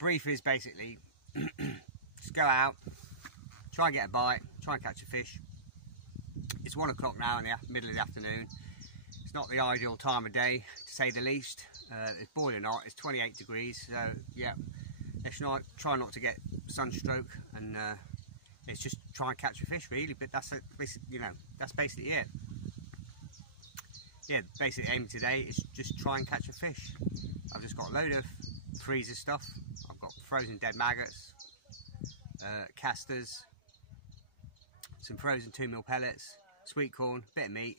brief is basically just go out, try and get a bite, try and catch a fish. It's 1 o'clock now in the middle of the afternoon. It's not the ideal time of day, to say the least. It's boiling hot, it's 28 degrees, so yeah, let's try not to get sunstroke, and it's just try and catch a fish really, but that's that's basically it. Yeah, basic aim today is just try and catch a fish. I've just got a load of freezer stuff. I've got frozen dead maggots, casters, some frozen 2mm pellets, sweet corn, bit of meat.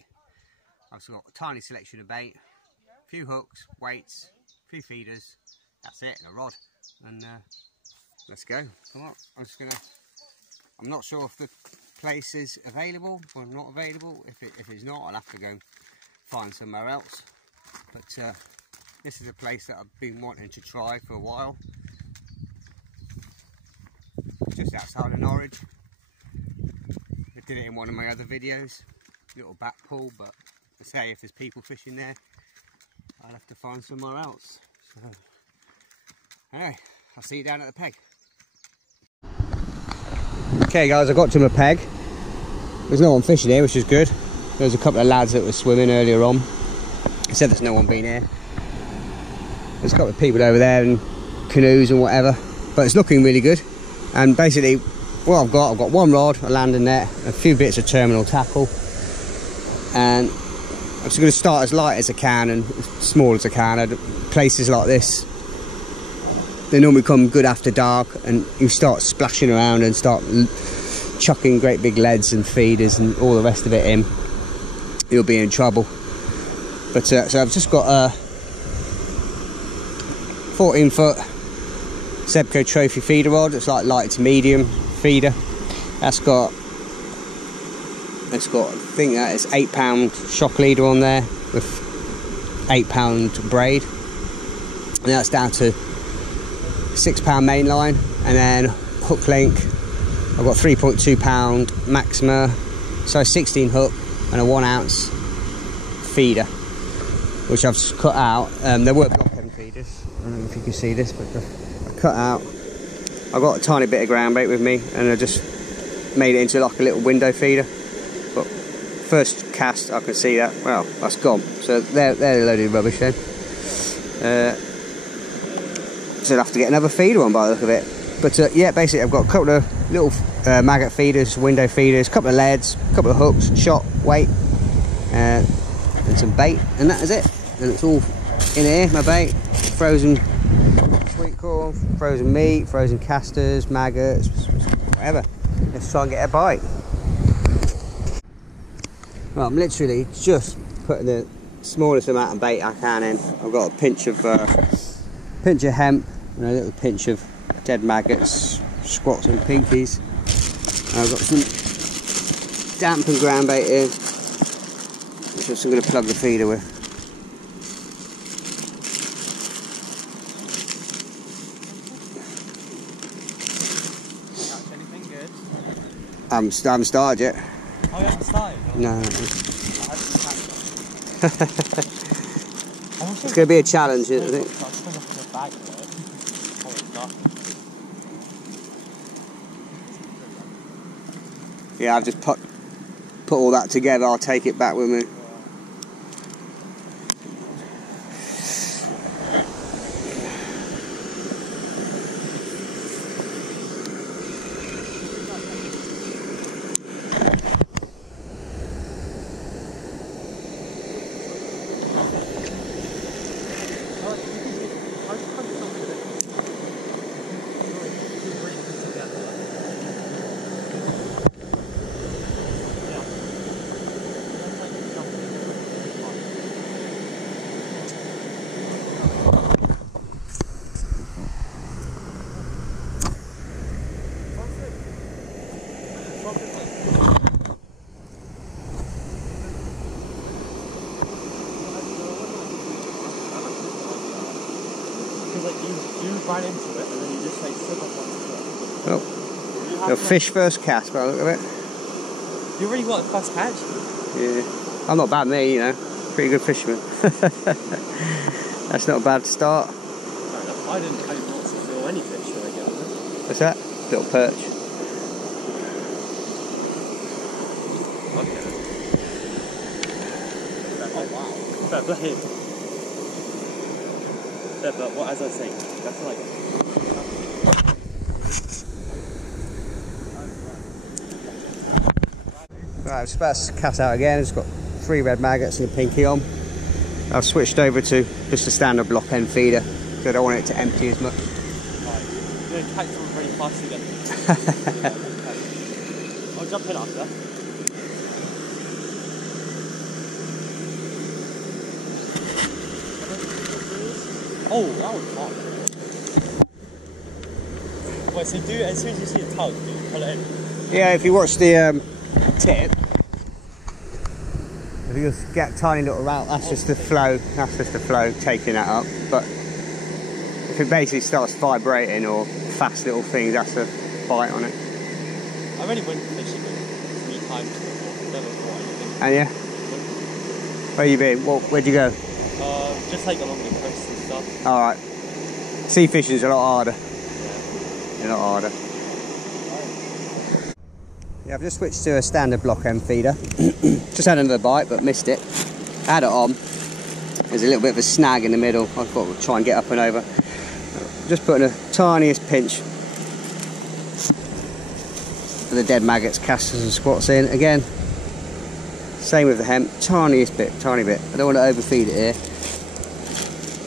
I've also got a tiny selection of bait, a few hooks, weights, a few feeders. That's it, and a rod. And let's go. Come on. I'm not sure if the place is available or not available. If it's not, I'll have to go find somewhere else. But this is a place that I've been wanting to try for a while. Just outside of Norwich. I did it in one of my other videos. Little back pool, but I say if there's people fishing there, I'll have to find somewhere else. So anyway, I'll see you down at the peg. Okay guys, I got to my peg. There's no one fishing here, which is good. There's a couple of lads that were swimming earlier on. I said there's no one been here. There's a couple of people over there in canoes and whatever, but it's looking really good. And basically what I've got one rod, a landing net, a few bits of terminal tackle, and I'm just going to start as light as I can and as small as I can. Places like this, they normally come good after dark, and you start splashing around and start chucking great big leads and feeders and all the rest of it in, you'll be in trouble. But so I've just got a 14-foot Zebco trophy feeder rod. It's like light to medium feeder. It's got I think that is 8-pound shock leader on there with 8-pound braid, and that's down to 6-pound main line, and then hook link I've got 3.2-pound Maxima, so 16 hook and a 1 ounce feeder, which I've just cut out. There were blockhead feeders, I don't know if you can see this, but I cut out. I've got a tiny bit of ground bait with me, and I just made it into like a little window feeder. But first cast I can see that, well, that's gone, so they're a load of rubbish then. So I'll have to get another feeder on by the look of it. But yeah, basically I've got a couple of little maggot feeders, window feeders, a couple of leads, a couple of hooks, shot, weight, and some bait, and that is it. And it's all in here, my bait, frozen sweet corn, frozen meat, frozen casters, maggots, whatever. Let's try and get a bite. Well, I'm literally just putting the smallest amount of bait I can in. I've got a pinch of hemp and a little pinch of dead maggots, squats and pinkies. And I've got some damp and ground bait in, which I'm going to plug the feeder with. Catch anything good? I haven't started yet. Oh, you haven't started? No. It's going to be a challenge, I think. Yeah, I've just put all that together. I'll take it back with me. You run into it and then you just say sit up onto it. Oh, the fish first cast by the look of it. You really got the first catch? Yeah, I'm not bad, me, you know, pretty good fisherman. That's not a bad start. I didn't catch lots of fill any fish when I get on them. What's that? Little perch. Okay. Oh wow. Fair play. Yeah, but what, as I say, that's like... Right, I'm supposed to cast out again. It's got 3 red maggots and a pinky on. I've switched over to just a standard block end feeder because I don't want it to empty as much. Right. You're going to catch them very fast again. I'll jump in after. Oh, that was hot. Wait, so do as soon as you see the tug, do you pull it in? Yeah, if you watch the tip, if you just get a tiny little route, that's just the flow. That's just the flow taking that up. But if it basically starts vibrating or fast little things, that's a bite on it. I've only went fishing 3 times before, never caught anything. And yeah, where you been? Where'd you go? Just like along the coast and stuff. All right. Sea fishing's a lot harder. Yeah. A lot harder. Yeah, I've just switched to a standard block end feeder. Just had another bite, but missed it. Had it on. There's a little bit of a snag in the middle. I've got to try and get up and over. Just putting a tiniest pinch of the dead maggots, casters and squats in. Again, same with the hemp. Tiniest bit, tiny bit. I don't want to overfeed it here.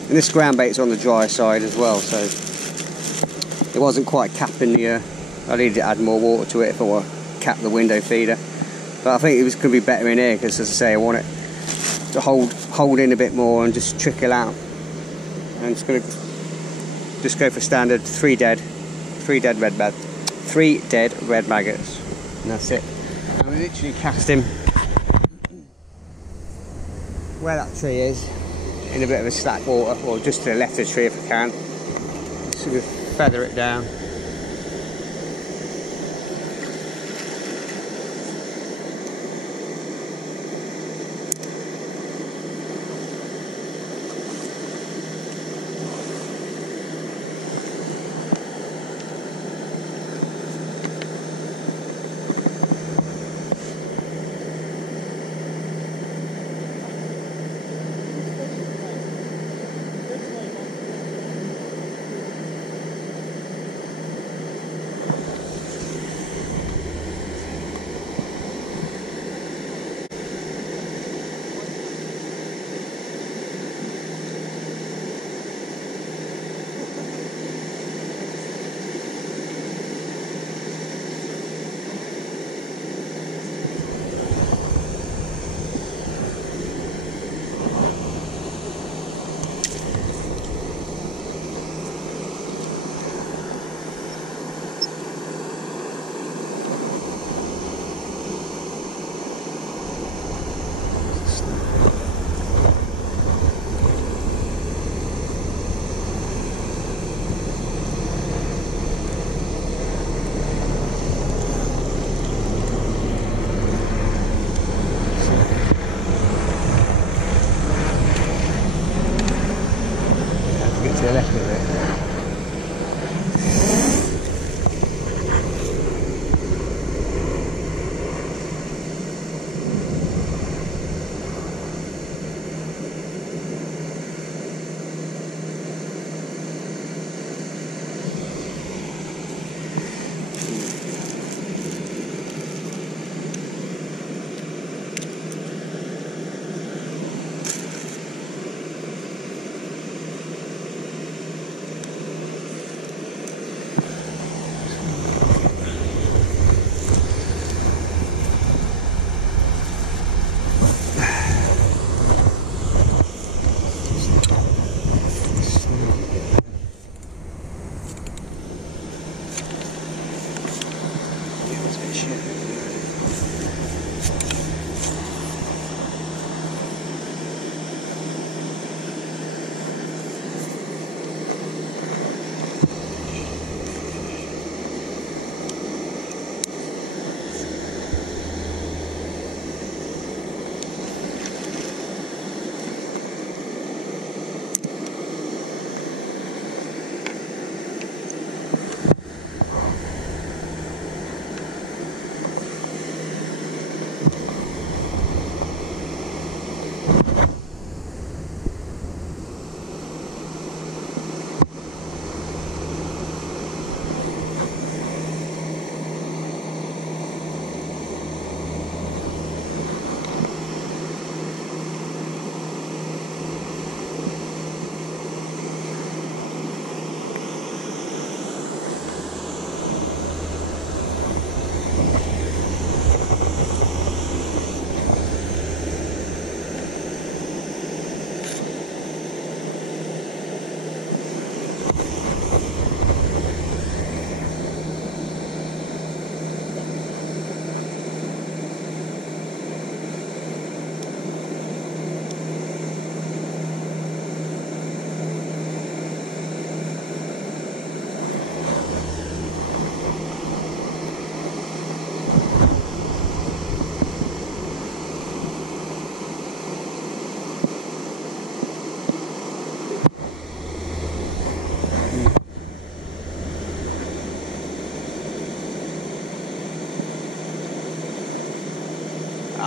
And this ground bait's on the dry side as well, so it wasn't quite capping the... I needed to add more water to it if I want to cap the window feeder. But I think it was going to be better in here because, as I say, I want it to hold in a bit more and just trickle out. And it's going to just go for standard 3 dead red maggots, and that's it. And we literally cast him where that tree is, in a bit of a slack water, or just to the left of the tree if I can. Sort of feather it down.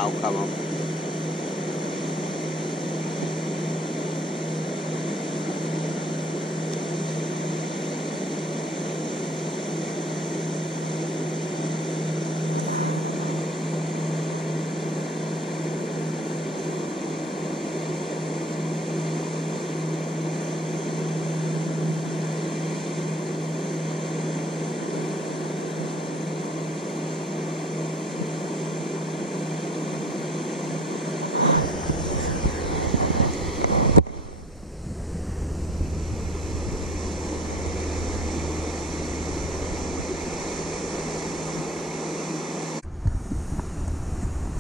Oh, come on.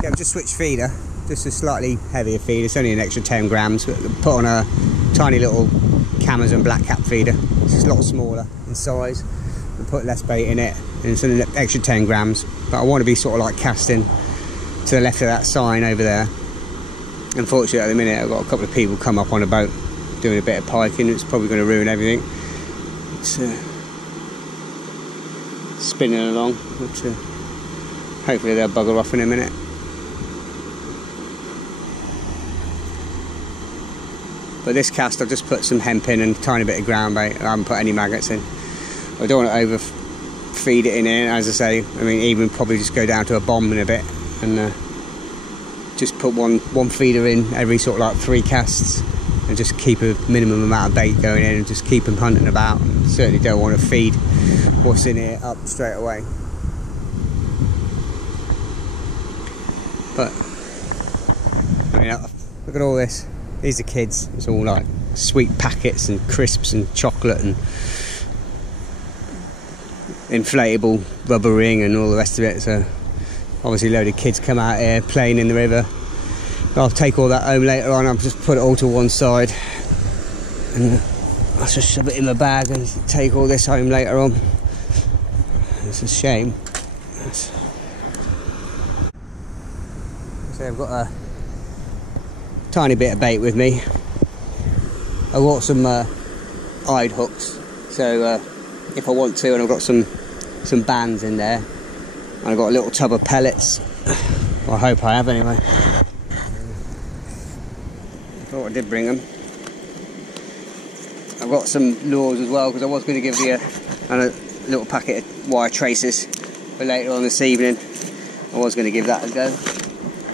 Yeah, I've just switched feeder, just a slightly heavier feeder. It's only an extra 10 grams, but put on a tiny little Amazon black cap feeder. It's just a lot smaller in size and put less bait in it, and it's an extra 10 grams. But I want to be sort of like casting to the left of that sign over there. Unfortunately, at the minute I've got a couple of people come up on a boat doing a bit of piking. It's probably going to ruin everything. It's spinning along, but hopefully they'll bugger off in a minute. But this cast I've just put some hemp in and a tiny bit of ground bait. I haven't put any maggots in. I don't want to overfeed it in here, as I say. I mean, even probably just go down to a bomb in a bit and just put one feeder in every sort of like 3 casts and just keep a minimum amount of bait going in and just keep them hunting about. And certainly don't want to feed what's in here up straight away. But I mean, look at all this. These are kids. It's all like sweet packets and crisps and chocolate and inflatable rubber ring and all the rest of it. So obviously a load of kids come out here playing in the river. I'll take all that home later on. I'll just put it all to one side and I'll just shove it in my bag and take all this home later on. It's a shame. So I've got a tiny bit of bait with me. I bought some eyed hooks, so if I want to, and I've got some bands in there, and I've got a little tub of pellets. Well, I hope I have anyway. I thought I did bring them. I've got some lures as well, because I was going to give you a little packet of wire traces for later on this evening. I was going to give that a go.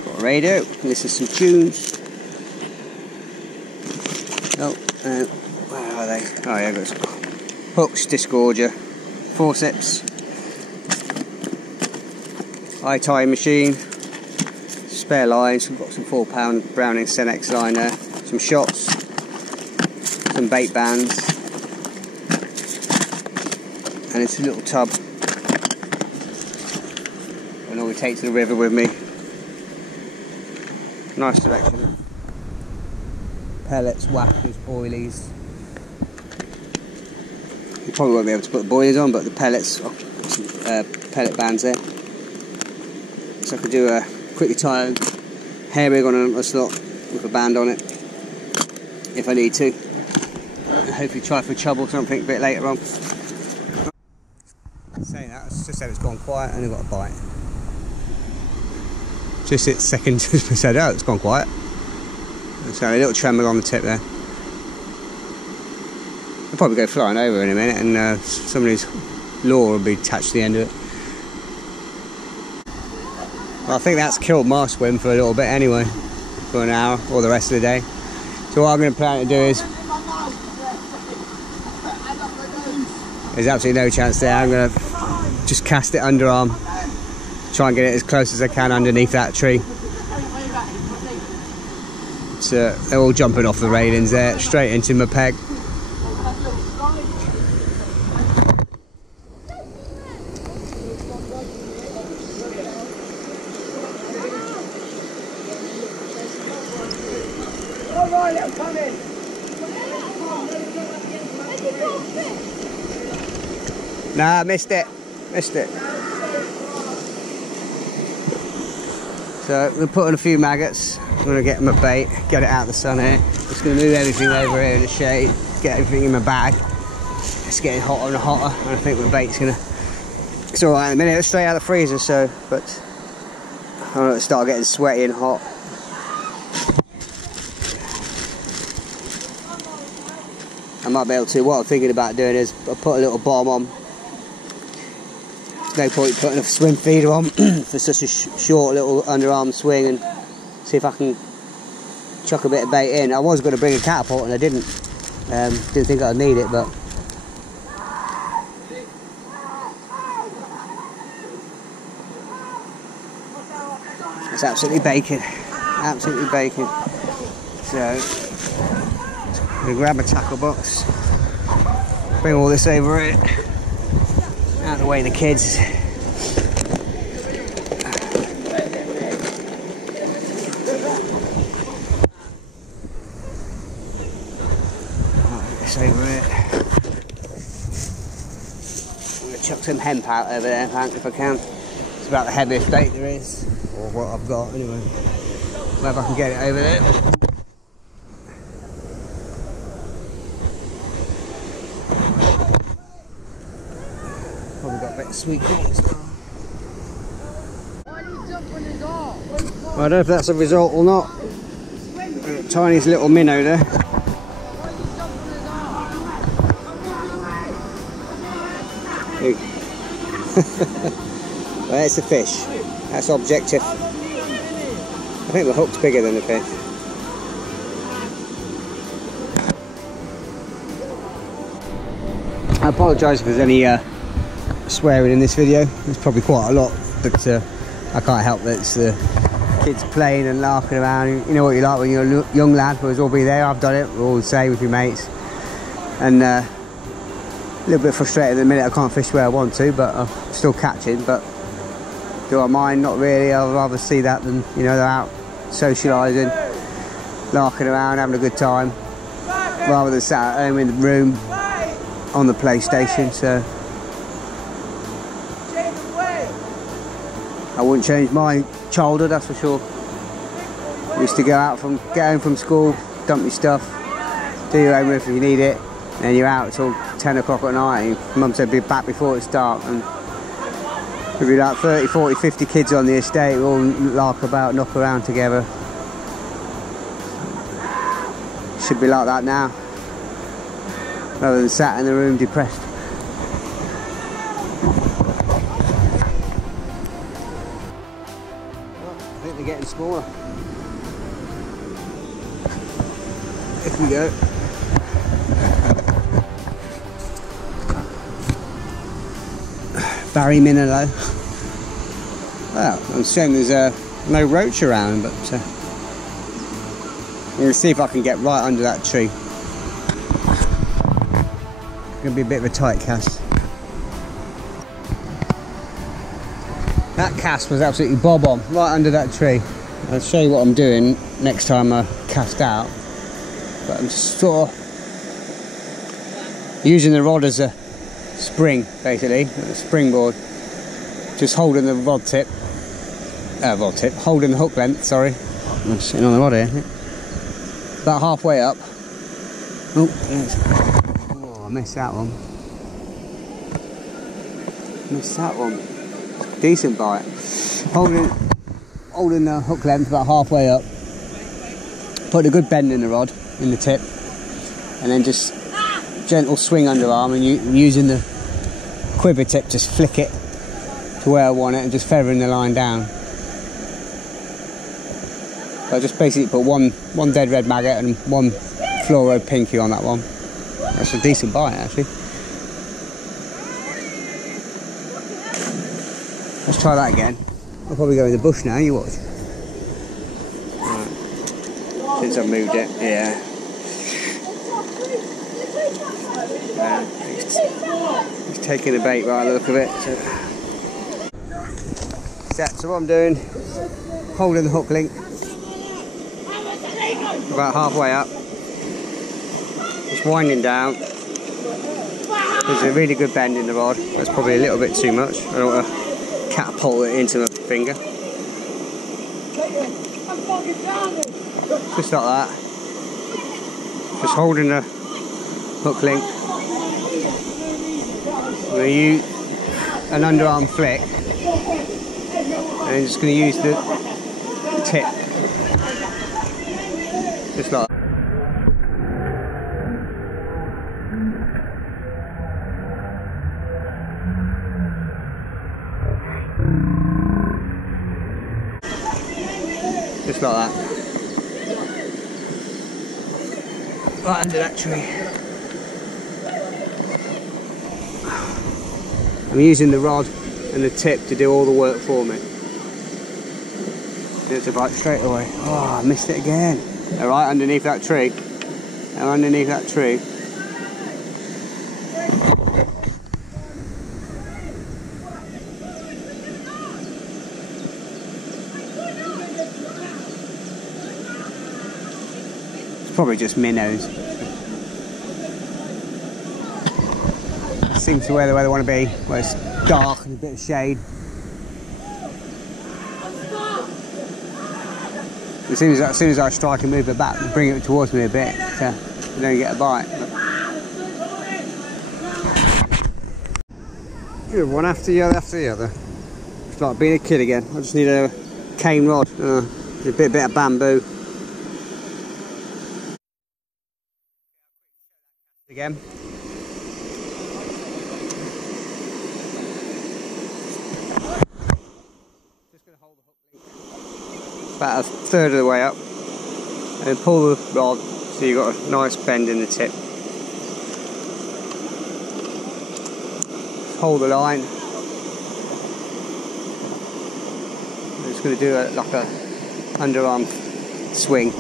Got a radio, this is some tunes. Oh, where are they? Oh yeah, I've got some hooks, disgorger, forceps, eye tie machine, spare lines. We've got some 4-pound Browning Senex line there, some shots, some bait bands, and it's a little tub. I normally take to the river with me. Nice selection of pellets, whackers, boilies. You probably won't be able to put the boilies on, but the pellets, some pellet bands there. So I could do a quickly tie a hair rig on a slot with a band on it if I need to. Hopefully try for chub or something a bit later on. Saying that, it's just said it's gone quiet and I got a bite. Just its second, just said, oh, it's gone quiet. So a little tremble on the tip there. I'll probably go flying over in a minute and somebody's lure will be attached to the end of it. Well, I think that's killed my swim for a little bit anyway, for an hour or the rest of the day. So what I'm going to plan to do is, there's absolutely no chance there. I'm going to just cast it underarm, try and get it as close as I can underneath that tree. They're all jumping off the railings there, straight into my peg. Nah, missed it. So we're putting a few maggots. I'm going to get my bait, get it out of the sun here. Just going to move everything over here in the shade, get everything in my bag. It's getting hotter and hotter, and I think my bait's going to... It's alright in a minute, it's straight out of the freezer, so... But I start getting sweaty and hot. I might be able to. What I'm thinking about doing is I'll put a little bomb on. There's no point putting a swim feeder on for such a short little underarm swing, and see if I can chuck a bit of bait in. I was going to bring a catapult and I didn't. Didn't think I'd need it, but it's absolutely baking. Absolutely baking. So we grab a tackle box, bring all this over it, out of the way of the kids. This over it. I'm going to chuck some hemp out over there if I can. It's about the heaviest bait there is, or what I've got anyway. Maybe I can get it over there. Probably got a bit of sweet corn as well. I don't know if that's a result or not. Tiniest little minnow there. Well, that's a fish. That's objective. I think the hook's bigger than the fish. I apologise if there's any swearing in this video. There's probably quite a lot, but I can't help that. It's the kids playing and laughing around. You know what you like when you're a young lad. We'll all be there. I've done it. We're all the same with your mates. And a little bit frustrated at the minute I can't fish where I want to, but I'm still catching. But do I mind? Not really. I'd rather see that than, you know, they're out socialising, larking around, having a good time, rather than sat at home in the room on the PlayStation. So I wouldn't change my childhood, that's for sure. I used to get home from school, dump your stuff, do your homework if you need it, and you're out till 10 o'clock at night. And Mum said be back before it's dark, and there'd be like 30, 40, 50 kids on the estate. We all lark about, knock around together. Should be like that now, rather than sat in the room depressed. I think they're getting smaller. If we go. Barry Minnow. Well, I'm assuming there's no roach around, but I'm going to see if I can get right under that tree. It's going to be a bit of a tight cast. That cast was absolutely bob on, right under that tree. I'll show you what I'm doing next time I cast out. But I'm just sort of using the rod as a spring, basically, a springboard. Just holding the holding the hook length, sorry. I'm sitting on the rod here. About halfway up. Oh, I missed that one. Missed that one. Decent bite. Holding the hook length about halfway up. Put a good bend in the rod, in the tip, and then just gentle swing underarm, and using the quiver tip, just flick it to where I want it, and just feathering the line down. So I just basically put one dead red maggot and one fluoro pinky on that one. That's a decent bite, actually. Let's try that again. I'll probably go in the bush now, you watch. Right. Since I've moved it, yeah. He's taking the bait by the look of it. So what I'm doing, holding the hook link about halfway up, just winding down. There's a really good bend in the rod. That's probably a little bit too much. I don't want to catapult it into my finger. Just like that. Just holding the hook link. I'm going to use an underarm flick And I'm just going to use the tip, just like that. Just like that. Right under that tree. I'm using the rod and the tip to do all the work for me. It's a bite straight away. Oh, I missed it again. They're right underneath that tree. They're underneath that tree. Probably just minnows. Seems to where they want to be, where it's dark and a bit of shade. As soon as I strike and move it back and bring it towards me a bit, I don't get a bite. Good, one after the other. It's like being a kid again. I just need a cane rod, a bit of bamboo. Again. Just going to hold the hook link about a third of the way up and then pull the rod so you've got a nice bend in the tip. Hold the line. I'm just going to do like a underarm swing.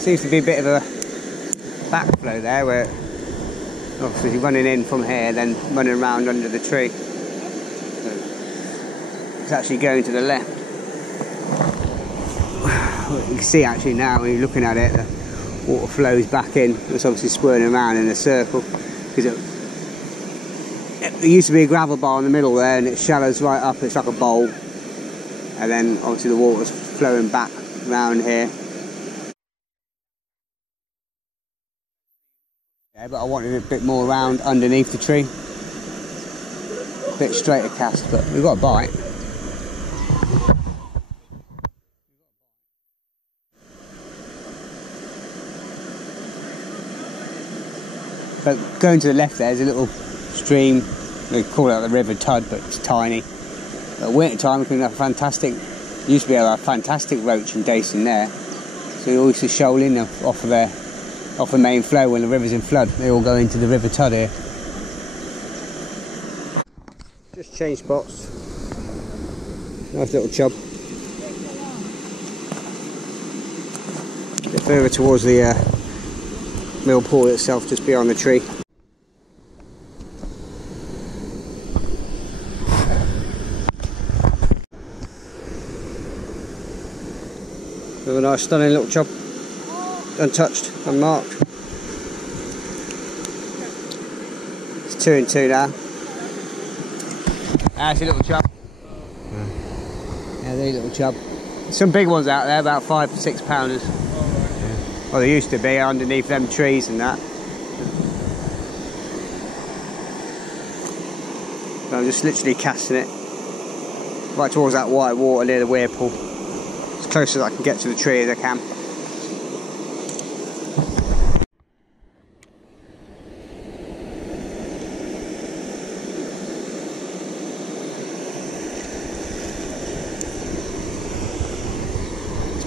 Seems to be a bit of a backflow there, where obviously you're running in from here, then running around under the tree. So it's actually going to the left. You can see actually now when you're looking at it, the water flows back in. It's obviously swirling around in a circle because it used to be a gravel bar in the middle there, and it shallows right up. It's like a bowl, and then obviously the water's flowing back around here. Yeah, but I wanted a bit more round underneath the tree. A bit straighter cast, but we've got a bite. But going to the left there's a little stream. We call it the River Tud, but it's tiny. But winter time we can have fantastic, used to be a fantastic roach and dace in there. So you used to shoal in off of there. Off the main flow when the river's in flood. They all go into the River Tud here. Just change spots. Nice little chub. A bit further towards the mill pool itself, just beyond the tree. Another nice stunning little chub. Untouched, unmarked. It's 2 and 2 now. That's a little chub. Yeah, there's a little chub. Some big ones out there, about 5 to 6 pounders. Well, they used to be underneath them trees and that. So I'm just literally casting it right towards that white water near the Wier pool. As close as I can get to the tree as I can.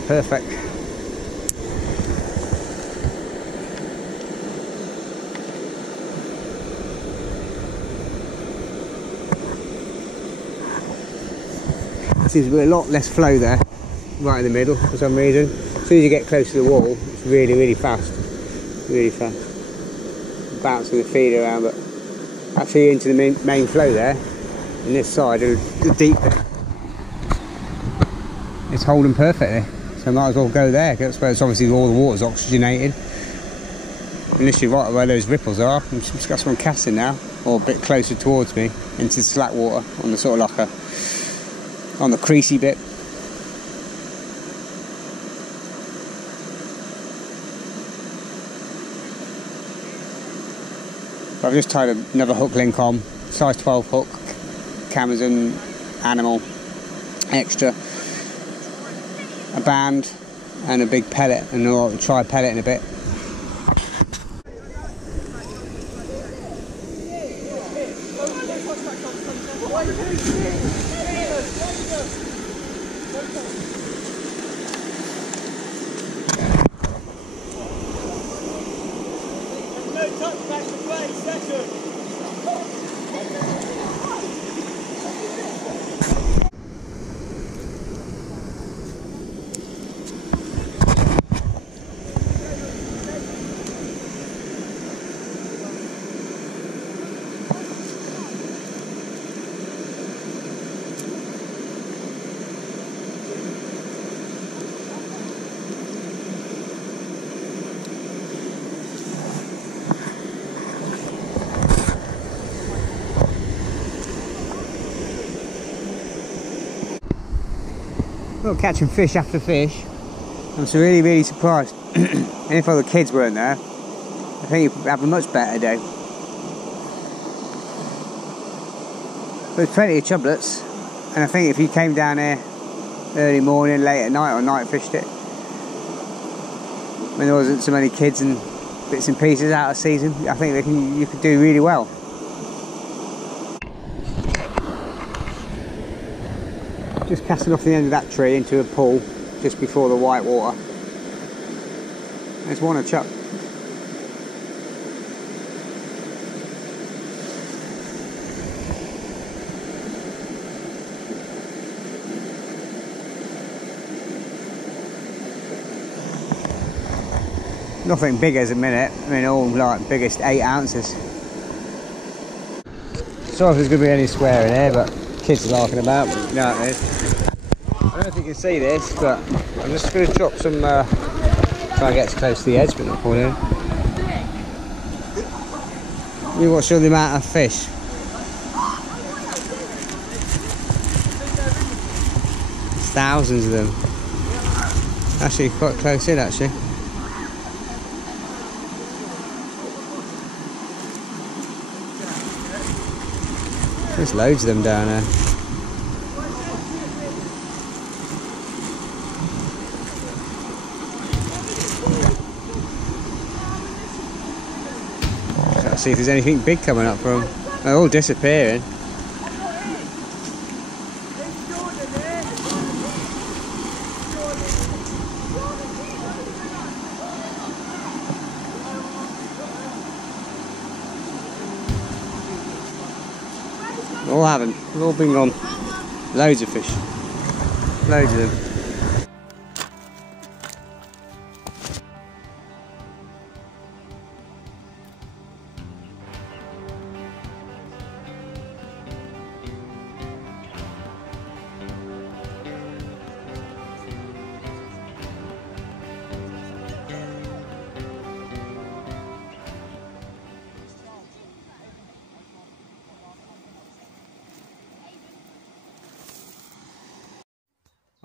Perfect. Seems to be a lot less flow there, right in the middle for some reason. As soon as you get close to the wall, it's really, really fast. Really fast. Bouncing the feed around, but actually into the main flow there, in this side, the deep bit. It's holding perfectly. So I might as well go there, because that's where obviously all the water's oxygenated. Initially right where those ripples are, that's what I'm casting now, or a bit closer towards me, into the slack water, on the sort of like on the creasy bit. But I've just tied another hook link on, size 12 hook, Amazon Animal Extra, a band and a big pellet, and I'll try a pellet in a bit. Well, catching fish after fish. I'm so really surprised. And if all the kids weren't there, I think you'd have a much better day. But there's plenty of chublets, and I think if you came down here early morning, late at night, or night fished it, when there wasn't so many kids and bits and pieces out of season, I think you could do really well. Just casting off the end of that tree into a pool just before the white water. There's one a chuck. Nothing big as a minute. I mean, all like biggest 8 ounces. Sorry if there's going to be any swearing here, but kids are larking about. You know what it is. I don't know if you can see this, but I'm just going to drop some. Try and get as close to the edge, but not pulling in. You watch all the amount of fish. There's thousands of them. Actually, quite close in, actually. There's loads of them down there. Let's see if there's anything big coming up from them. They're all disappearing. All haven't. They've all been gone. Loads of fish. Loads of them.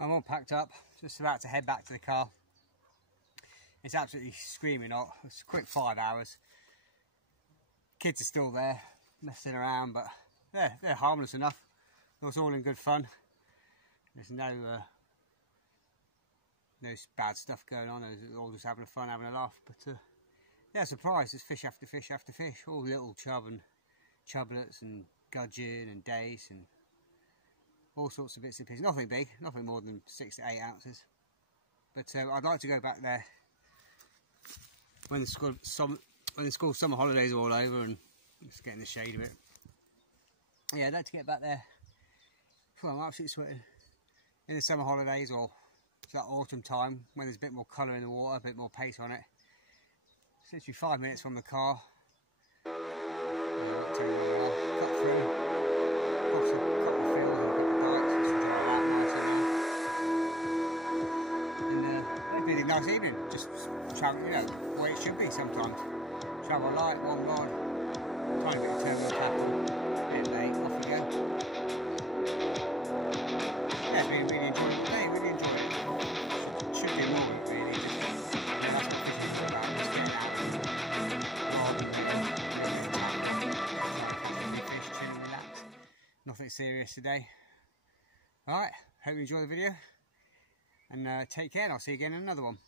I'm all packed up, just about to head back to the car. It's absolutely screaming hot. It's a quick 5 hours. Kids are still there, messing around, but they're harmless enough. It was all in good fun. There's no bad stuff going on. They're all just having fun, having a laugh. But yeah, surprised. There's fish after fish after fish. All little chub and chublets and gudgeon and dace and all sorts of bits and pieces. Nothing big, nothing more than 6 to 8 ounces. But I'd like to go back there when the school summer holidays are all over and just get in the shade a bit. Yeah, I'd like to get back there. Oh, I'm absolutely sweating. In the summer holidays or that autumn time when there's a bit more colour in the water, a bit more pace on it. It's literally 5 minutes from the car. Cut through. Really nice evening, just travel, you know, the way it should be sometimes. Travel light, one rod, tiny bit of terminal tackle, bit late, off we go. Yeah, it's been really enjoyable today, really enjoyed it. Should be more really, just, that's what fishing is about, just getting out and rod and serious today. Alright, hope you enjoy the video, and take care, and I'll see you again in another one.